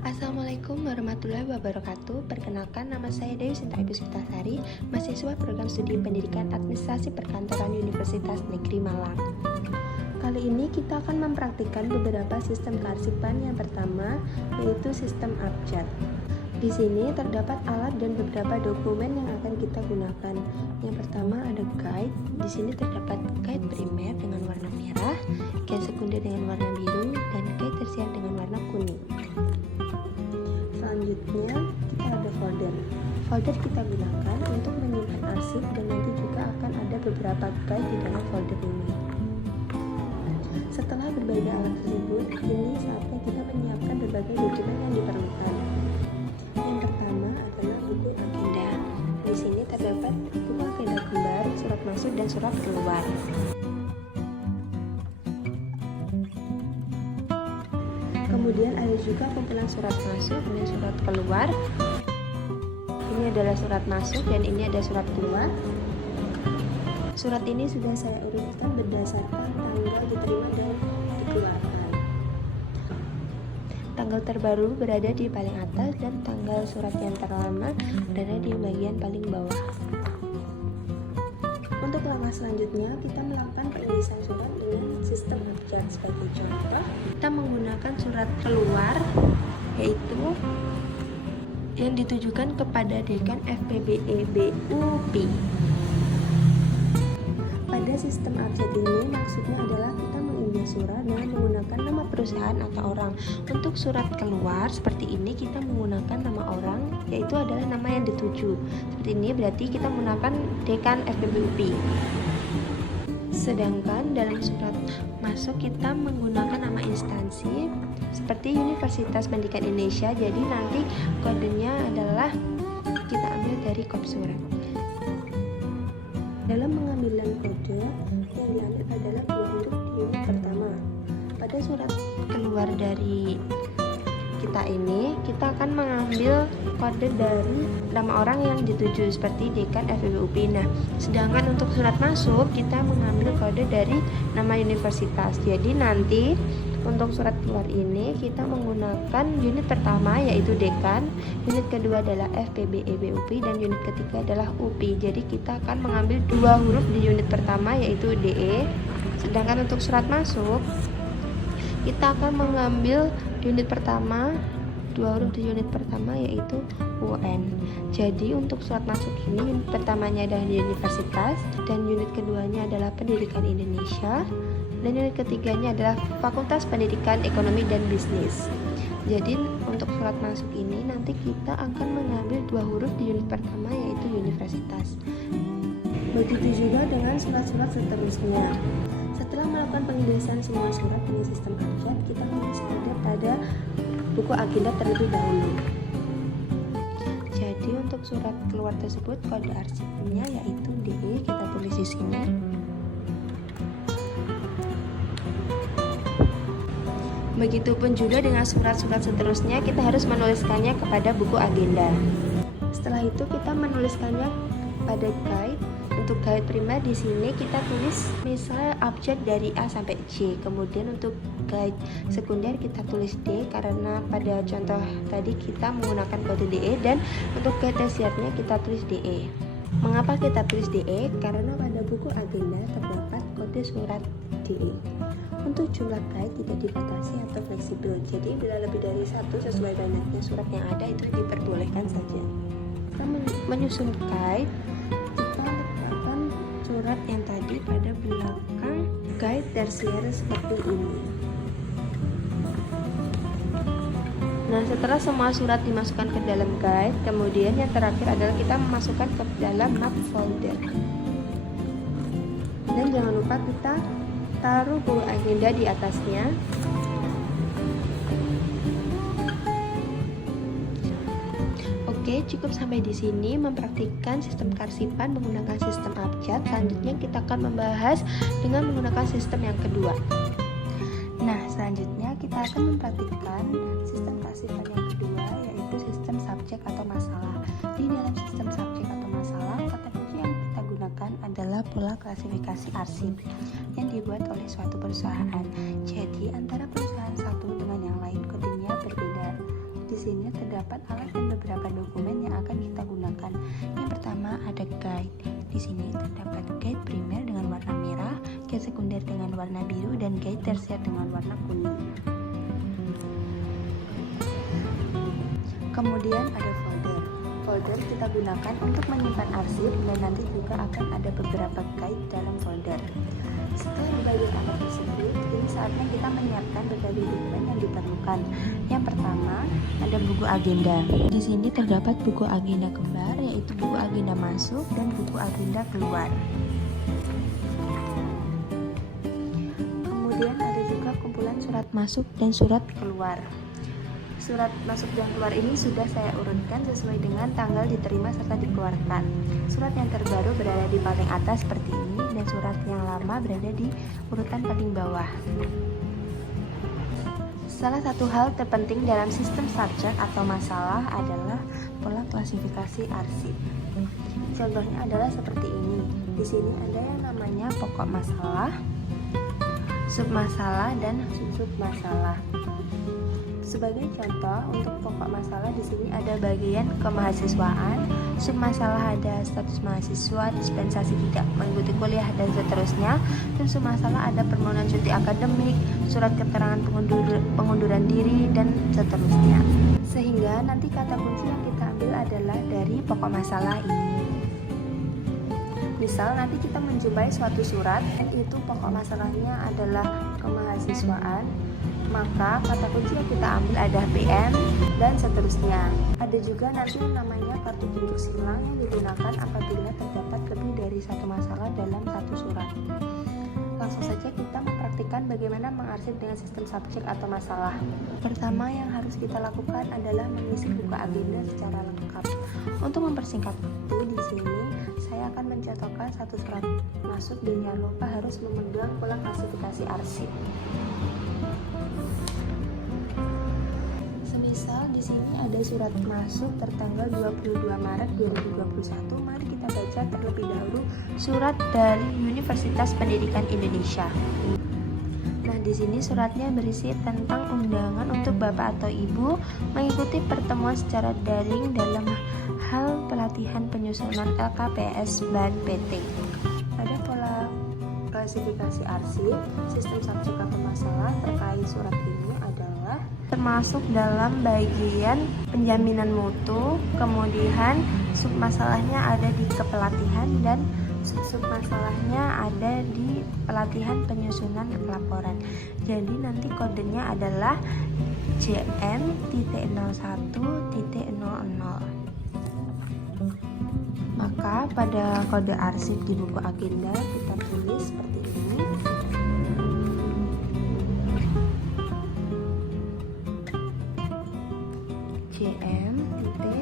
Assalamualaikum warahmatullahi wabarakatuh. Perkenalkan, nama saya Dewi Sinta Ibu Sutasari, mahasiswa program studi pendidikan administrasi perkantoran Universitas Negeri Malang. Kali ini kita akan mempraktikkan beberapa sistem kearsipan. Yang pertama yaitu sistem abjad. Di sini terdapat alat dan beberapa dokumen yang akan kita gunakan. Yang pertama ada guide. Di sini terdapat guide primer dengan warna merah, guide sekunder dengan warna biru, dan guide tersier dengan warna kuning. Selanjutnya kita ada folder. Folder kita gunakan untuk menyimpan arsip dan nanti juga akan ada beberapa guide di dalam folder ini. Setelah berbagai alat tersebut, ini saatnya kita menyiapkan berbagai dokumen yang diperlukan. Yang pertama adalah buku agenda. Di sini terdapat buku agenda kembar, surat masuk dan surat keluar. Kemudian ada juga kumpulan surat masuk dan surat keluar. Ini adalah surat masuk dan ini ada surat keluar. Surat ini sudah saya urutkan berdasarkan tanggal diterima dan dikeluarkan. Tanggal terbaru berada di paling atas dan tanggal surat yang terlama berada di bagian paling bawah. Untuk langkah selanjutnya, kita melakukan penulisan surat dengan sistem abjad. Sebagai contoh, kita menggunakan surat keluar, yaitu yang ditujukan kepada dekan FPBE BUP. Pada sistem abjad ini, maksudnya adalah kita mengunggah surat dengan menggunakan nama perusahaan atau orang. Untuk surat keluar seperti ini, kita menggunakan nama orang, yaitu adalah nama yang dituju. Seperti ini berarti kita menggunakan dekan FPBUP. Sedangkan dalam surat masuk kita menggunakan nama instansi seperti Universitas Pendidikan Indonesia. Jadi nanti kodenya adalah kita ambil dari kop surat. Dalam pengambilan kode yang diambil adalah 2 huruf di unit pertama. Pada surat keluar dari kita ini, kita akan mengambil kode dari nama orang yang dituju seperti dekan FPBUP. Nah, sedangkan untuk surat masuk kita mengambil kode dari nama universitas. Jadi nanti untuk surat keluar ini kita menggunakan unit pertama yaitu dekan, unit kedua adalah FPBE BUP, dan unit ketiga adalah UPI. Jadi kita akan mengambil 2 huruf di unit pertama yaitu DE. Sedangkan untuk surat masuk kita akan mengambil unit pertama 2 huruf di unit pertama yaitu UN. Jadi untuk surat masuk ini unit pertamanya adalah universitas, dan unit keduanya adalah pendidikan Indonesia, dan unit ketiganya adalah Fakultas Pendidikan Ekonomi dan Bisnis. Jadi untuk surat masuk ini nanti kita akan mengambil 2 huruf di unit pertama yaitu universitas. Begitu juga dengan surat-surat seterusnya. Setelah melakukan penulisan semua surat dengan sistem abjad, kita menulis kode pada buku agenda terlebih dahulu. Jadi untuk surat keluar tersebut kode arsipnya yaitu DE, kita tulis di sini. Begitupun juga dengan surat-surat seterusnya, kita harus menuliskannya kepada buku agenda. Setelah itu kita menuliskannya pada guide. Untuk guide primer di sini kita tulis misal abjad dari A sampai J. Kemudian untuk guide sekunder kita tulis D karena pada contoh tadi kita menggunakan kode DE, dan untuk guide tersiernya kita tulis DE. Mengapa kita tulis DE? Karena pada buku agenda terdapat kode surat DE. Untuk jumlah guide tidak dibatasi atau fleksibel. Jadi bila lebih dari 1 sesuai banyaknya surat yang ada itu diperbolehkan saja. Kita menyusun guide, kita letakkan surat yang tadi pada belakang guide tersier seperti ini. Nah, setelah semua surat dimasukkan ke dalam guide, kemudian yang terakhir adalah kita memasukkan ke dalam map folder. Dan jangan lupa kita taruh buku agenda di atasnya. Oke, cukup sampai di sini mempraktikkan sistem kearsipan menggunakan sistem abjad. Selanjutnya kita akan membahas dengan menggunakan sistem yang kedua. Nah, selanjutnya kita akan mempraktikkan sistem kearsipan yang kedua yaitu sistem subjek atau masalah. Di dalam sistem subjek atau masalah, kata kunci yang kita gunakan adalah pola klasifikasi arsip yang dibuat oleh suatu perusahaan. Jadi antara perusahaan satu dengan yang lain kodenya berbeda. Di sini terdapat alat dan beberapa dokumen yang akan kita gunakan. Yang pertama ada guide. Di sini terdapat guide primer dengan warna merah, guide sekunder dengan warna biru, dan guide tersier dengan warna kuning. Kemudian ada folder. Folder kita gunakan untuk menyimpan arsip dan nanti juga akan ada beberapa guide dalam folder. Setelah berbagai alat tersebut, ini saatnya kita menyiapkan berbagai dokumen yang diperlukan. Yang pertama, ada buku agenda. Di sini terdapat buku agenda kembar, yaitu buku agenda masuk dan buku agenda keluar. Kemudian ada juga kumpulan surat masuk dan surat keluar. Surat masuk dan keluar ini sudah saya urutkan sesuai dengan tanggal diterima serta dikeluarkan. Surat yang terbaru berada di paling atas seperti ini, dan surat yang lama berada di urutan paling bawah. Salah satu hal terpenting dalam sistem subjek atau masalah adalah pola klasifikasi arsip. Contohnya adalah seperti ini. Di sini ada yang namanya pokok masalah, submasalah, dan sub-masalah. Sebagai contoh, untuk pokok masalah di sini ada bagian kemahasiswaan, submasalah ada status mahasiswa, dispensasi tidak mengikuti kuliah, dan seterusnya. Dan submasalah ada permohonan cuti akademik, surat keterangan pengunduran diri, dan seterusnya. Sehingga nanti kata kunci yang kita ambil adalah dari pokok masalah ini. Misal nanti kita menjumpai suatu surat, itu pokok masalahnya adalah kemahasiswaan, maka kata kunci yang kita ambil ada PM dan seterusnya. Ada juga nanti namanya kartu tunjuk silang yang digunakan apabila terdapat lebih dari satu masalah dalam satu surat. Langsung saja kita mempraktikkan bagaimana mengarsip dengan sistem subjek atau masalah. Pertama yang harus kita lakukan adalah mengisi buku agenda secara lengkap. Untuk mempersingkat waktu, di sini saya akan mencontohkan satu surat masuk dan jangan lupa harus memegang pola klasifikasi arsip. Semisal di sini ada surat masuk tertanggal 22 Maret 2021. Mari kita baca terlebih dahulu surat dari Universitas Pendidikan Indonesia. Nah, di sini suratnya berisi tentang undangan untuk Bapak atau Ibu mengikuti pertemuan secara daring dalam hal pelatihan penyusunan LKPS dan PT. Pada pola klasifikasi arsip, sistem subjek atau masalah terkait surat ini adalah termasuk dalam bagian penjaminan mutu, kemudian submasalahnya ada di kepelatihan, dan submasalahnya ada di pelatihan penyusunan laporan. Jadi nanti kodenya adalah JM.01.00. Maka pada kode arsip di buku agenda kita tulis seperti ini. JM.00.01.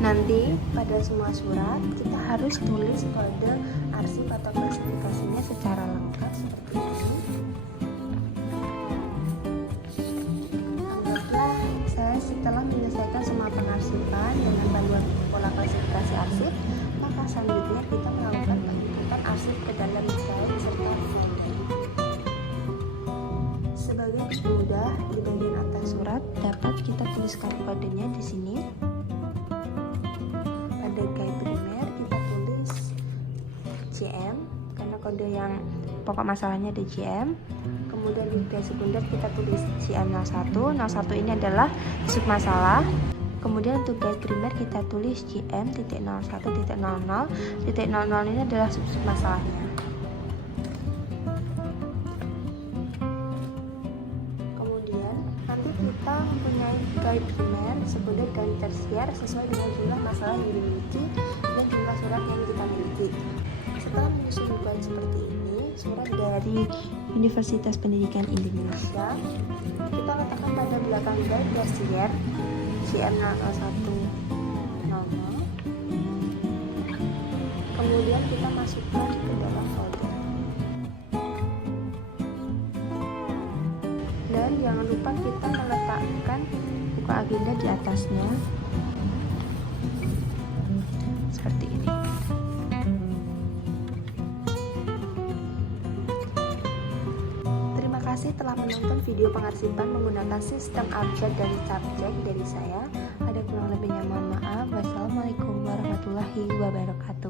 Nanti pada semua surat kita harus tulis kode arsip atau klasifikasinya secara lengkap seperti ini. Anggaplah saya setelah menyelesaikan semua pengarsipan dengan panduan pola klasifikasi arsip, maka selanjutnya kita melakukan penginputan arsip ke dalam file serta folder. Sebagai mudah, di bagian atas surat dapat kita tuliskan kodenya di sini. Pada guide primer kita tulis JM karena kode yang pokok masalahnya di JM. Kemudian di guide sekunder kita tulis JM01. 01 ini adalah submasalah. Kemudian untuk guide primer kita tulis JM.01.00. 00 ini adalah submasalahnya. Kita mempunyai guide primer, sekunder, dan tersier sesuai dengan jumlah masalah yang dimiliki dan jumlah surat yang kita miliki. Setelah menyusun guide seperti ini, surat dari Universitas Pendidikan Indonesia kita letakkan pada belakang guide tersier JM0100. Kemudian kita masukkan ke dalam folder. Dan jangan lupa kita meletakkan buku agenda di atasnya seperti ini. Terima kasih telah menonton video pengarsipan menggunakan sistem abjad dari subjek dari saya. Ada kurang lebihnya mohon maaf. Wassalamualaikum warahmatullahi wabarakatuh.